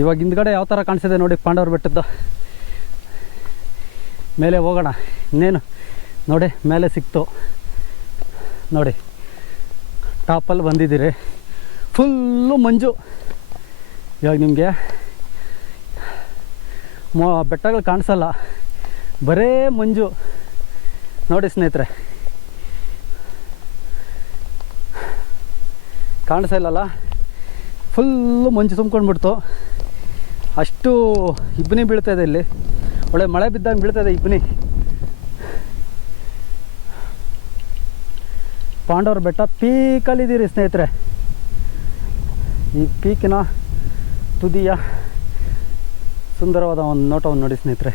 ಇವಾಗ ಹಿಂದ್ಗಡೆ ಯಾವ ಥರ ಕಾಣಿಸಿದೆ ನೋಡಿ ಪಾಂಡವರ ಬೆಟ್ಟದ ಮೇಲೆ ಹೋಗೋಣ. ಇನ್ನೇನು ನೋಡಿ ಮೇಲೆ ಸಿಕ್ತು ನೋಡಿ, ಟಾಪಲ್ಲಿ ಬಂದಿದ್ದೀರಿ. ಫುಲ್ಲು ಮಂಜು. ಇವಾಗ ನಿಮಗೆ ಬೆಟ್ಟಗಳು ಕಾಣಿಸಲ್ಲ, ಬರೇ ಮಂಜು ನೋಡಿ ಸ್ನೇಹಿತರೆ. ಕಾಣಿಸ್ತಾ ಇಲ್ಲಲ್ಲ, ಫುಲ್ಲು ಮಂಜು ತುಂಬ್ಕೊಂಡ್ಬಿಡ್ತು. ಅಷ್ಟು ಇಬ್ಬನಿ ಬೀಳ್ತಾಯಿದೆ ಇಲ್ಲಿ, ಒಳ್ಳೆ ಮಳೆ ಬಿದ್ದಂಗೆ ಬೀಳ್ತಾಯಿದೆ ಇಬ್ಬನಿ. ಪಾಂಡವರ ಬೆಟ್ಟ ಪೀಕಲ್ಲಿದ್ದೀರಿ ಸ್ನೇಹಿತರೆ. ಈ ಪೀಕಿನ ತುದಿಯ ಸುಂದರವಾದ ಒಂದು ನೋಟವನ್ನು ನೋಡಿ ಸ್ನೇಹಿತರೆ.